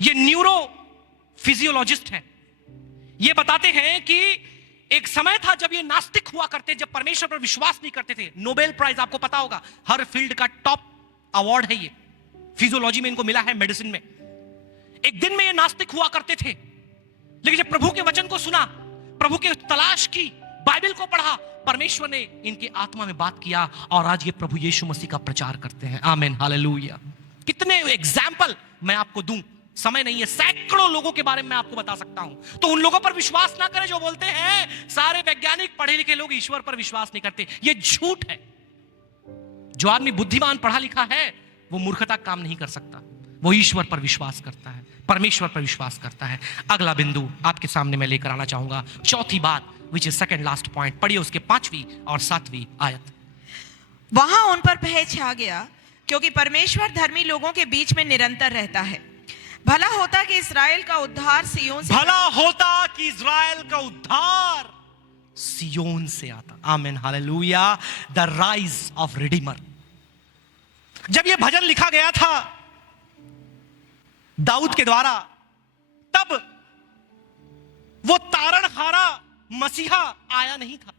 ये न्यूरो फिजियोलॉजिस्ट हैं। ये बताते हैं कि एक समय था जब ये नास्तिक हुआ करते, जब परमेश्वर पर विश्वास नहीं करते थे। नोबेल प्राइज आपको पता होगा, हर फील्ड का टॉप अवार्ड है ये। फिजियोलॉजी में इनको मिला है, मेडिसिन में। एक दिन में ये नास्तिक हुआ करते थे, लेकिन जब प्रभु के वचन को सुना, प्रभु के तलाश की, बाइबल को पढ़ा, परमेश्वर ने इनकी आत्मा में बात किया और आज ये प्रभु यीशु मसीह का प्रचार करते हैं। आमीन, हालेलुया। कितने एग्जाम्पल मैं आपको दूं, समय नहीं है, सैकड़ों लोगों के बारे में मैं आपको बता सकता हूं। तो उन लोगों पर विश्वास ना करें जो बोलते हैं सारे वैज्ञानिक पढ़े लिखे लोग ईश्वर पर विश्वास नहीं करते। ये झूठ है। जो आदमी बुद्धिमान पढ़ा लिखा है वो मूर्खता काम नहीं कर सकता। वो ईश्वर पर विश्वास करता है, परमेश्वर पर विश्वास करता है। अगला बिंदु आपके सामने मैं लेकर आना चाहूंगा, चौथी बात, which is second last point. पढ़िए उसके 5वीं और 7वीं आयत। वहां उन पर भय छा गया, क्योंकि परमेश्वर धर्मी लोगों के बीच में निरंतर रहता है। भला होता कि इस्राएल का उद्धार सियोन से, भला होता कि इस्राएल का उद्धार सियोन से आता। आमीन, hallelujah. The rise of Redeemer. जब यह भजन लिखा गया था दाऊद के द्वारा, तब वो तारणहारा मसीहा आया नहीं था।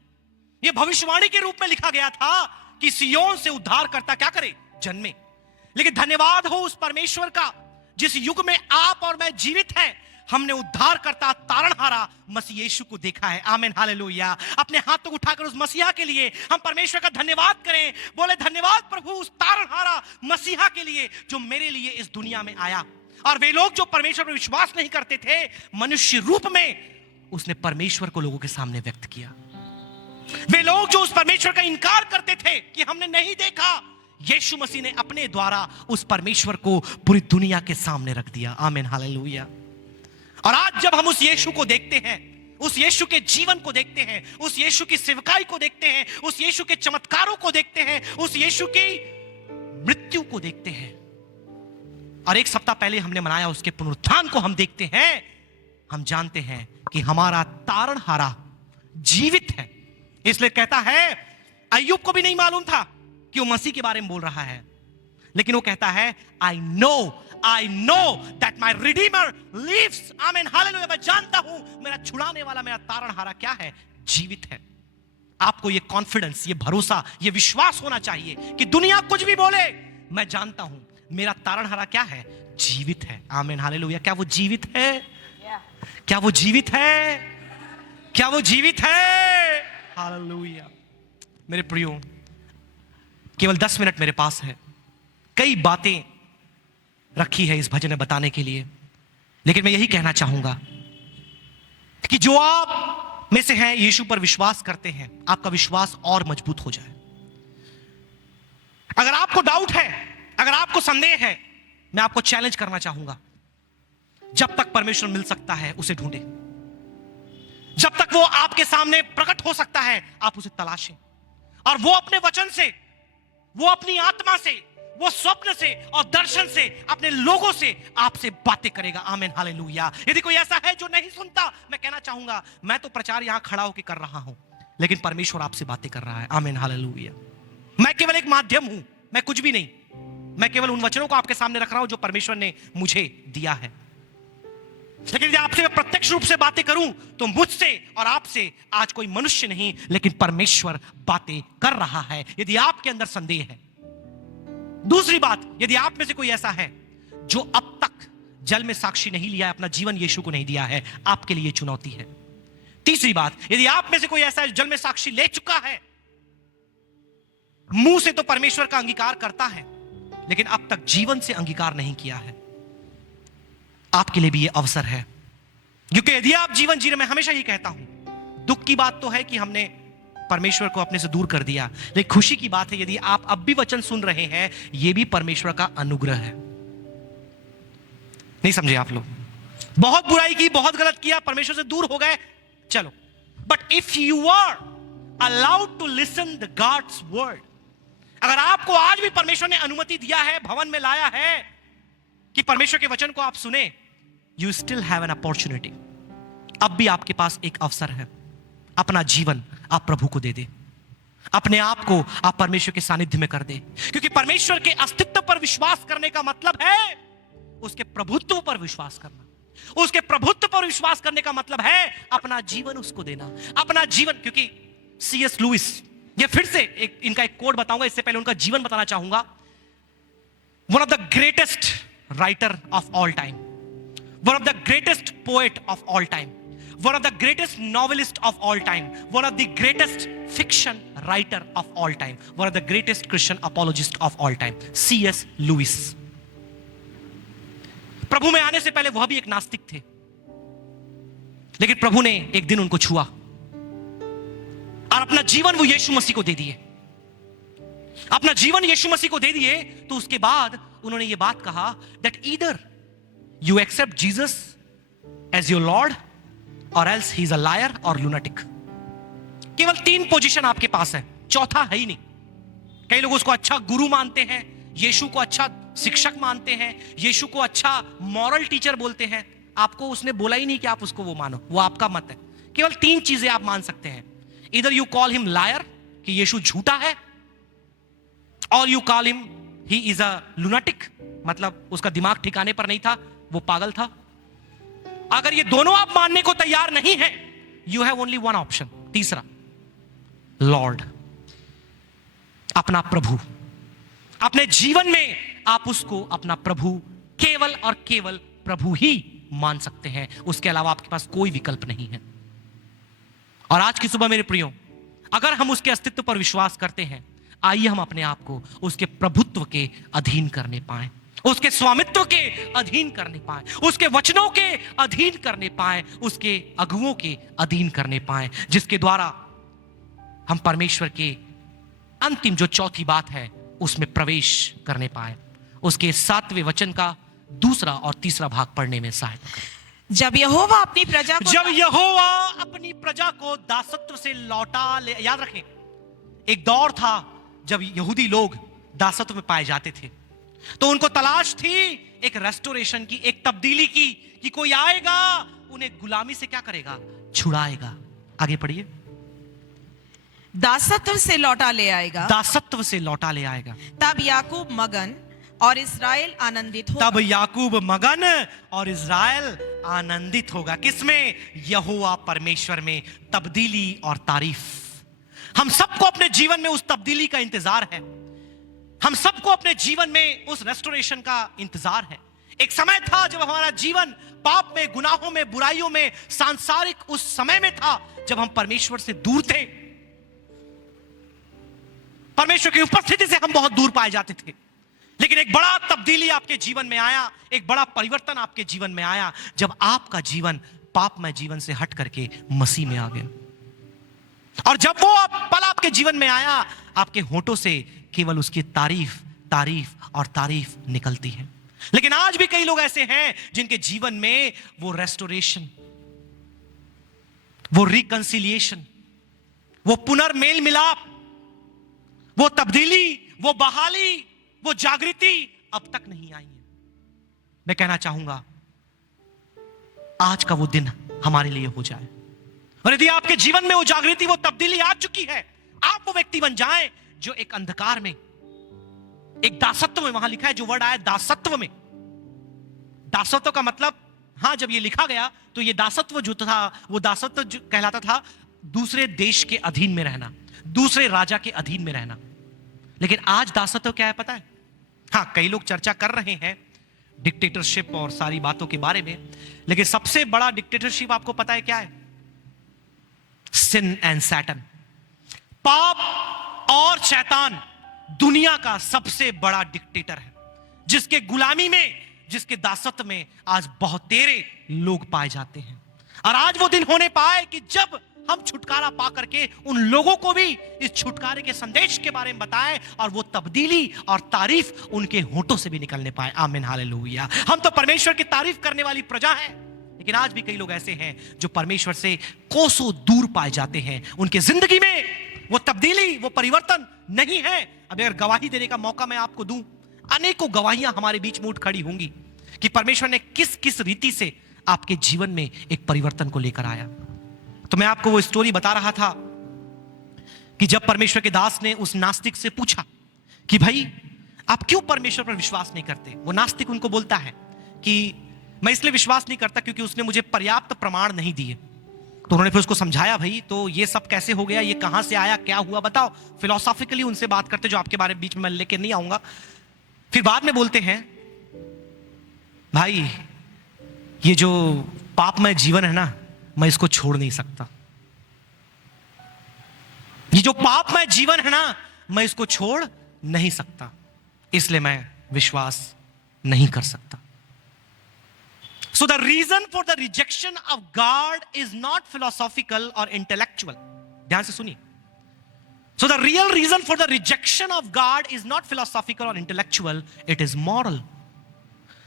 यह भविष्यवाणी के रूप में लिखा गया था कि सियोन से उद्धार करता क्या करे, जन्मे। लेकिन धन्यवाद हो उस परमेश्वर का जिस युग में आप और मैं जीवित हैं, हमने उद्धार करता तारणहारा मसीह यीशु को देखा है। आमीन, हालेलुया। अपने हाथों को उठाकर उस मसीहा के लिए हम परमेश्वर का धन्यवाद करें। बोले, धन्यवाद प्रभु उस तारणहारा मसीहा के लिए जो मेरे लिए इस दुनिया में आया। और वे लोग जो परमेश्वर पर विश्वास नहीं करते थे, मनुष्य रूप में उसने परमेश्वर को लोगों के सामने व्यक्त किया। वे लोग जो उस परमेश्वर का इनकार करते थे कि हमने नहीं देखा, यीशु मसीह ने अपने द्वारा उस परमेश्वर को पूरी दुनिया के सामने रख दिया। आमीन, हालेलुया। और आज जब हम उस यीशु को देखते हैं, उस यीशु के जीवन को देखते हैं, उस यीशु की सेवकाई को देखते हैं, उस यीशु के चमत्कारों को देखते हैं, उस यीशु की मृत्यु को देखते हैं, और एक सप्ताह पहले हमने मनाया उसके पुनरुत्थान को हम देखते हैं, हम जानते हैं कि हमारा तारणहारा जीवित है। इसलिए कहता है, अय्यूब को भी नहीं मालूम था कि वो मसीह के बारे में बोल रहा है, लेकिन वो कहता है, I know that my redeemer lives. आमीन, हालेलुया। मैं जानता हूं मेरा छुड़ाने वाला, मेरा तारणहारा क्या है, जीवित है। आपको ये कॉन्फिडेंस, ये भरोसा, ये विश्वास होना चाहिए कि दुनिया कुछ भी बोले, मैं जानता हूं मेरा तारणहारा क्या है, जीवित है। आमीन, हालेलुया। क्या वो जीवित है? क्या वो जीवित है? क्या वो जीवित है? हालेलुया। मेरे प्रियो, केवल 10 मिनट मेरे पास है। कई बातें रखी है इस भजन में बताने के लिए, लेकिन मैं यही कहना चाहूंगा कि जो आप में से हैं, यीशु पर विश्वास करते हैं, आपका विश्वास और मजबूत हो जाए। अगर आपको डाउट है, अगर आपको संदेह है, मैं आपको चैलेंज करना चाहूंगा, जब तक परमेश्वर मिल सकता है उसे ढूंढे। जब तक वो आपके सामने प्रकट हो सकता है, आप उसे तलाशें। और वो अपने वचन से, वो अपनी आत्मा से, वो स्वप्न से और दर्शन से, अपने लोगों से आपसे बातें करेगा। आमीन, हालेलुया। यदि कोई ऐसा है जो नहीं सुनता, मैं कहना चाहूंगा, मैं तो प्रचार यहां खड़ा होकर कर रहा हूं, लेकिन परमेश्वर आपसे बातें कर रहा है। आमीन, हालेलुया। मैं केवल एक माध्यम हूं, मैं कुछ भी नहीं। मैं केवल उन वचनों को आपके सामने रख रहा हूं जो परमेश्वर ने मुझे दिया है। लेकिन यदि आपसे मैं प्रत्यक्ष रूप से बातें करूं, तो मुझसे और आपसे आज कोई मनुष्य नहीं, लेकिन परमेश्वर बातें कर रहा है, यदि आपके अंदर संदेह है। दूसरी बात, यदि आप में से कोई ऐसा है जो अब तक जल में साक्षी नहीं लिया है, अपना जीवन यीशु को नहीं दिया है, आपके लिए चुनौती है। तीसरी बात, यदि आप में से कोई ऐसा है जल में साक्षी ले चुका है, मुंह से तो परमेश्वर का अंगीकार करता है, लेकिन अब तक जीवन से अंगीकार नहीं किया है, आपके लिए भी यह अवसर है। क्योंकि यदि आप जीवन जी रहे, मैं हमेशा यही कहता हूं, दुख की बात तो है कि हमने परमेश्वर को अपने से दूर कर दिया, लेकिन खुशी की बात है यदि आप अब भी वचन सुन रहे हैं, यह भी परमेश्वर का अनुग्रह है। नहीं समझे आप लोग? बहुत बुराई की, बहुत गलत किया, परमेश्वर से दूर हो गए, चलो, but if you are allowed to listen the God's word, अगर आपको आज भी परमेश्वर ने अनुमति दिया है, भवन में लाया है कि परमेश्वर के वचन को आप सुने, you still have an opportunity. अब भी आपके पास एक अवसर है, अपना जीवन आप प्रभु को दे दे, अपने आप को आप परमेश्वर के सानिध्य में कर दे। क्योंकि परमेश्वर के अस्तित्व पर विश्वास करने का मतलब है उसके प्रभुत्व पर विश्वास करना। उसके प्रभुत्व पर विश्वास करने का मतलब है अपना जीवन उसको देना, अपना जीवन। क्योंकि C.S. लुइस, ये फिर से इनका एक कोट बताऊंगा, इससे पहले उनका जीवन बताना चाहूंगा। One of the greatest writer of all time, one of the greatest poet of all time, one of the greatest novelist of all time, one of the greatest fiction writer of all time, one of the greatest Christian apologist of all time, C.S. Lewis. प्रभु में आने से पहले वह भी एक नास्तिक थे, लेकिन प्रभु ने एक दिन उनको छुआ और अपना जीवन वो यीशु मसीह को दे दिए। अपना जीवन यीशु मसीह को दे दिए, तो उसके बाद उन्होंने ये बात कहा that either you accept Jesus as your Lord or else he is a liar or lunatic। केवल 3 पोजीशन आपके पास है, चौथा है ही नहीं। कई लोग उसको अच्छा गुरु मानते हैं, यीशु को अच्छा शिक्षक मानते हैं, यीशु को अच्छा मॉरल टीचर बोलते हैं। आपको उसने बोला ही नहीं कि आप उसको वो मानो, वो आपका मत है। केवल 3 चीजें आप मान सकते हैं, इधर यू कॉल हिम लायर कि यीशु झूठा है, और you call him he is a lunatic, मतलब उसका दिमाग ठिकाने पर नहीं था, वो पागल था। अगर ये दोनों आप मानने को तैयार नहीं है, you have only one option, तीसरा, लॉर्ड, अपना प्रभु। अपने जीवन में आप उसको अपना प्रभु केवल और केवल प्रभु ही मान सकते हैं, उसके अलावा आपके पास कोई विकल्प नहीं है। और आज की सुबह मेरे प्रियो, अगर हम उसके अस्तित्व पर विश्वास करते हैं, आइए हम अपने आप को उसके प्रभुत्व के अधीन करने पाए, उसके स्वामित्व के अधीन करने पाए, उसके वचनों के अधीन करने पाए, उसके अगुओं के अधीन करने पाए, जिसके द्वारा हम परमेश्वर के अंतिम जो चौथी बात है उसमें प्रवेश करने पाए। उसके 7वें वचन का दूसरा और तीसरा भाग पढ़ने में सहायता करें। जब यहोवा अपनी प्रजा को जब यहोवा अपनी प्रजा को दासत्व से लौटा ले, याद रखें, एक दौर था जब यहूदी लोग दासत्व में पाए जाते थे, तो उनको तलाश थी एक रेस्टोरेशन की, एक तब्दीली की, कि कोई आएगा उन्हें गुलामी से क्या करेगा, छुड़ाएगा। आगे पढ़िए। दासत्व से लौटा ले आएगा, दासत्व से लौटा ले आएगा। तब याकूब मगन और इस्राएल आनंदित होगा। तब याकूब मगन और इस्राएल आनंदित होगा। किसमें? यहोवा परमेश्वर में। तब्दीली और तारीफ। हम सबको अपने जीवन में उस तब्दीली का इंतजार है, हम सबको अपने जीवन में उस रेस्टोरेशन का इंतजार है। एक समय था जब हमारा जीवन पाप में, गुनाहों में, बुराइयों में, सांसारिक उस समय में था जब हम परमेश्वर से दूर थे, परमेश्वर की उपस्थिति से हम बहुत दूर पाए जाते थे। लेकिन एक बड़ा तब्दीली आपके जीवन में आया, एक बड़ा परिवर्तन आपके जीवन में आया जब आपका जीवन पापमय जीवन से हट करके मसीह में आ गया। और जब वो पल आपके जीवन में आया, आपके होठों से केवल उसकी तारीफ, तारीफ और तारीफ निकलती है। लेकिन आज भी कई लोग ऐसे हैं जिनके जीवन में वो रेस्टोरेशन, वो रिकंसिलिएशन, वो पुनर्मेल मिलाप, वो तब्दीली, वो बहाली, वो जागृति अब तक नहीं आई है। मैं कहना चाहूंगा आज का वो दिन हमारे लिए हो जाए, और यदि आपके जीवन में वो जागृति, वो तब्दीली आ चुकी है, आप वो व्यक्ति बन जाएं जो एक अंधकार में, एक दासत्व में, वहां लिखा है जो वर्ड आया दासत्व में। दासत्व का मतलब, हां, जब ये लिखा गया तो ये दासत्व जो था, वो दासत्व जो कहलाता था दूसरे देश के अधीन में रहना, दूसरे राजा के अधीन में रहना। लेकिन आज दासत्व क्या है पता है? हां, कई लोग चर्चा कर रहे हैं डिक्टेटरशिप और सारी बातों के बारे में, लेकिन सबसे बड़ा डिक्टेटरशिप आपको पता है क्या है? Sin and Satan. पाप और शैतान दुनिया का सबसे बड़ा डिक्टेटर है, जिसके गुलामी में, जिसके दासत्व में आज बहुत तेरे लोग पाए जाते हैं। और आज वो दिन होने पाए कि जब हम छुटकारा पा करके उन लोगों को भी इस छुटकारे के संदेश के बारे में बताएं, और वो तब्दीली और तारीफ उनके होठों से भी निकलने पाए। आमीन, हालेलुया। हम तो परमेश्वर की तारीफ करने वाली प्रजा हैं, लेकिन आज भी कई लोग ऐसे हैं जो परमेश्वर से कोसों दूर पाए जाते हैं। उनके जिंदगी में वो तब्दीली, वो परिवर्तन नहीं है। अब अगर गवाही देने का मौका मैं आपको दूं, अनेकों गवाहियां हमारे बीच में उठ खड़ी होंगी कि परमेश्वर ने किस किस रीति से आपके जीवन में एक परिवर्तन को लेकर आया। तो मैं आपको वो स्टोरी बता रहा था कि जब परमेश्वर के दास ने उस नास्तिक से पूछा कि भाई आप क्यों परमेश्वर पर विश्वास नहीं करते, वो नास्तिक उनको बोलता है कि मैं इसलिए विश्वास नहीं करता क्योंकि उसने मुझे पर्याप्त प्रमाण नहीं दिए। तो उन्होंने फिर उसको समझाया, भाई तो ये सब कैसे हो गया, ये कहां से आया, क्या हुआ, बताओ। फिलोसॉफिकली उनसे बात करते, जो आपके बारे में बीच में मैं लेके नहीं आऊंगा। फिर बाद में बोलते हैं, भाई ये जो पापमय जीवन है ना, मैं इसको छोड़ नहीं सकता। ये जो पापमय जीवन है ना, मैं इसको छोड़ नहीं सकता, इसलिए मैं विश्वास नहीं कर सकता। So the reason for the rejection of God is not philosophical or intellectual. ध्यान से सुनिए। So the real reason for the rejection of God is not philosophical or intellectual, it is moral.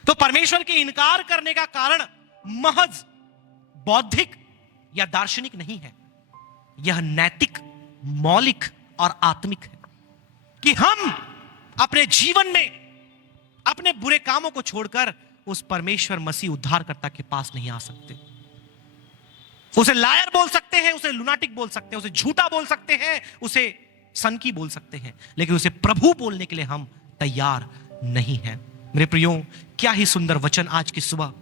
तो परमेश्वर के इनकार करने का कारण महज बौद्धिक या दार्शनिक नहीं है, यह नैतिक, मौलिक और आत्मिक है कि हम अपने जीवन में अपने बुरे कामों को छोड़कर उस परमेश्वर मसीह उद्धारकर्ता के पास नहीं आ सकते। उसे लायर बोल सकते हैं, उसे लुनाटिक बोल सकते हैं, उसे झूठा बोल सकते हैं, उसे सनकी बोल सकते हैं, लेकिन उसे प्रभु बोलने के लिए हम तैयार नहीं हैं। मेरे प्रियो, क्या ही सुंदर वचन आज की सुबह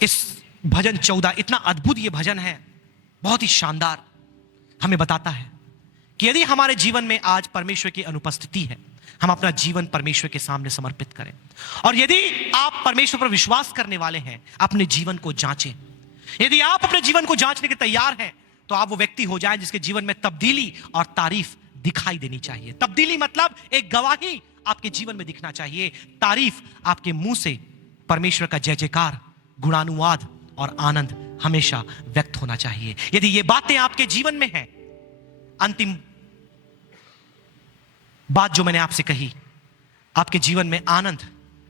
इस भजन 14, इतना अद्भुत ये भजन है, बहुत ही शानदार। हमें बताता है कि यदि हमारे जीवन में आज परमेश्वर की अनुपस्थिति है, हम अपना जीवन परमेश्वर के सामने समर्पित करें। और यदि आप परमेश्वर पर विश्वास करने वाले हैं, अपने जीवन को जांचें। यदि आप अपने जीवन को जांचने के तैयार हैं, तो आप वो व्यक्ति हो जाएं जिसके जीवन में तब्दीली और तारीफ दिखाई देनी चाहिए। तब्दीली मतलब एक गवाही आपके जीवन में दिखना चाहिए, तारीफ आपके मुंह से परमेश्वर का जय जयकार, गुणानुवाद और आनंद हमेशा व्यक्त होना चाहिए। यदि ये बातें आपके जीवन में हैं, अंतिम बात जो मैंने आपसे कही, आपके जीवन में आनंद,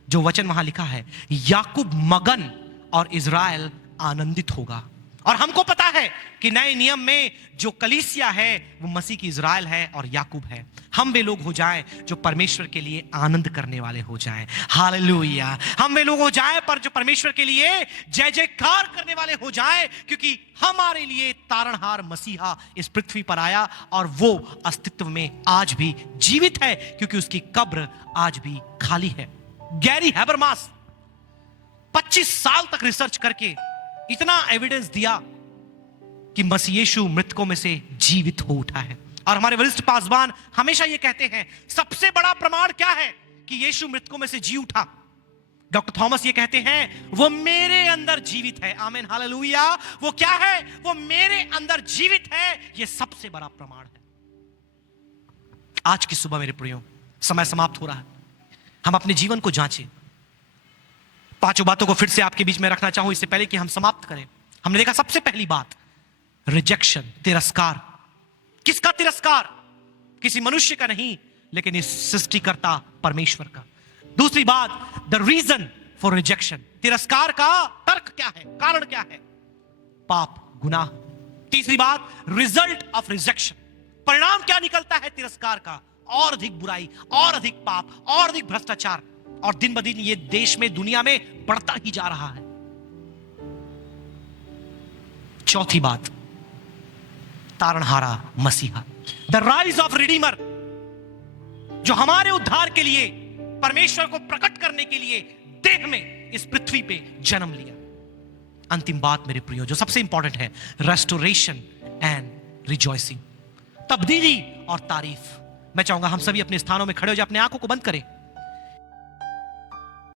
जो वचन वहां लिखा है, याकूब मगन और इज़राइल आनंदित होगा। और हमको पता है कि नए नियम में जो कलीसिया है वो मसीह की इज़राइल है और याकूब है। हम वे लोग हो जाएं जो परमेश्वर के लिए आनंद करने वाले हो जाएं। हालेलुया। हम वे लोग हो जाएं पर जो परमेश्वर के लिए जय जयकार करने वाले हो जाएं, क्योंकि हमारे लिए तारणहार मसीहा इस पृथ्वी पर आया और वो अस्तित्व में आज भी जीवित है, क्योंकि उसकी कब्र आज भी खाली है। गैरी हैबरमास 25 साल तक रिसर्च करके इतना एविडेंस दिया कि मसीह यीशु मृतकों में से जीवित हो उठा है। और हमारे वरिष्ठ पासवान हमेशा ये कहते हैं, सबसे बड़ा प्रमाण क्या है कि यीशु मृतकों में से जी उठा? डॉक्टर थॉमस ये कहते हैं, वो मेरे अंदर जीवित है। आमीन, हालेलुया। वो क्या है? वो मेरे अंदर जीवित है। ये सबसे बड़ा प्रमाण है। आज की सुबह मेरे प्रियो, समय समाप्त हो रहा है। हम अपने जीवन को जांचें। 5 बातों को फिर से आपके बीच में रखना चाहूं इससे पहले कि हम समाप्त करें। हमने देखा सबसे पहली बात, रिजेक्शन, तिरस्कार। किसका तिरस्कार? किसी मनुष्य का नहीं, लेकिन इस सृष्टिकर्ता परमेश्वर का। दूसरी बात, द रीजन फॉर रिजेक्शन। तिरस्कार का तर्क क्या है, कारण क्या है? पाप, गुनाह। तीसरी बात, रिजल्ट ऑफ रिजेक्शन। परिणाम क्या निकलता है तिरस्कार का? और अधिक बुराई, और अधिक पाप, और अधिक भ्रष्टाचार। और दिन ब दिन ये देश में, दुनिया में बढ़ता ही जा रहा है। चौथी बात, तारणहारा मसीहा, द राइज ऑफ रिडीमर, जो हमारे उद्धार के लिए, परमेश्वर को प्रकट करने के लिए देह में इस पृथ्वी पे जन्म लिया। अंतिम बात मेरे प्रियो, जो सबसे इंपॉर्टेंट है, रेस्टोरेशन एंड रिजॉइसिंग, तब्दीली और तारीफ। मैं चाहूंगा हम सभी अपने स्थानों में खड़े हो जाए, अपने आंखों को बंद करें।